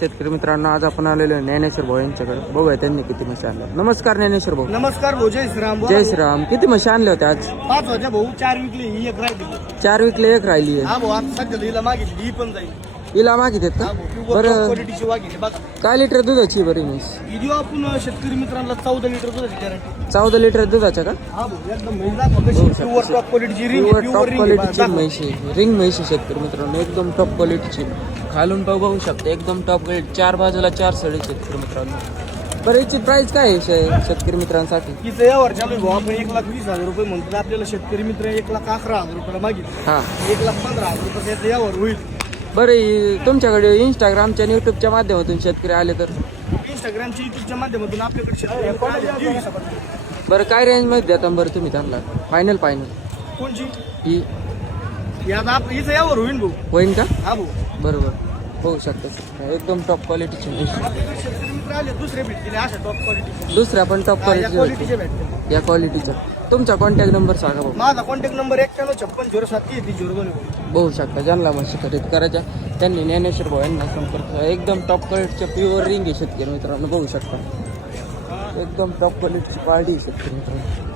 शेतकरी मित्रांनो, आज आपण आलेलो आहे ज्ञानेश्वर भाऊ यांच्याकडे. बघूया त्यांनी किती म्हशी आणल्या. नमस्कार ज्ञानेश्वर भाऊ. नमस्कार भाऊ. जय श्रीराम. जय श्रीराम. किती म्हशी आणल्या होत्या आज? 5 होत्या भाऊ. 4 विकली, ही एक राहिली. 4 विकले, एक राहिली आहे. हा भाऊ, आता सध्या हिला मागितली, ही पण जाईल. हिला मागित का? बरं, क्वालिटीची वागितली बघा. काय लिटर दुधाची बरी म्हैस? ही देऊ आपण शेतकरी मित्रांना 14 लिटर दुधाची गॅरंटी. 14 लिटर दुधाच्या का? हा भाऊ, एकदम महिला प्युअर टॉप क्वालिटीची रिंग. टॉप क्वालिटीची म्हैशी, रिंग म्हैशी शेतकरी मित्रांनो, एकदम टॉप क्वालिटीची. खालून बघू शकता, एकदम टॉप क्वालिटी. 4 बाजूला 4 सडी शेतकरी मित्रांनो. बरं, याची प्राइस काय आहे शेतकरी मित्रांसाठी? तिचं यावर चालू आहे भाऊ. आपण 1,20,000 रुपये म्हणतो. आपल्याला शेतकरी मित्र 1,11,000 रुपयाला मागितलं. हा, 1,15,000 रुपये यावर होईल. बरं, तुमच्याकडे इंस्टाग्रामच्या आणि युट्यूबच्या माध्यमातून शेतकरी आले तर? इंस्टाग्रामच्या युट्यूबच्या माध्यमातून आपल्याकडे शेतकरी. बरं, काय रेंज मध्ये देता बरं तुम्ही त्यांना? फायनल कोणची ही आता हिचं यावर होईल भाऊ. होईन का? हा भाऊ. बरोबर, होऊ शकतं. एकदम टॉप क्वालिटीची म्हैस. शेतकरी मित्र आले दुसरे भेटतील अशा टॉप क्वालिटी. दुसऱ्या पण टॉप क्वालिटीचे क्वालिटीचे भेटतील. या क्वालिटीच्या. तुमचा कॉन्टॅक्ट नंबर सांगा भाऊ. माझा कॉन्टॅक्ट नंबर 91560730 बघू शकता. ज्यांना म्हशी खरेदी करायच्या त्यांनी ज्ञानेश्वर भाऊ यांना संपर्क करा. एकदम टॉप क्वालिटीच्या प्युअर रिंग आहे शेतकरी मित्रांनो. बघू शकता, एकदम टॉप क्वालिटीची पार्टी आहे शेतकरी मित्रांनो.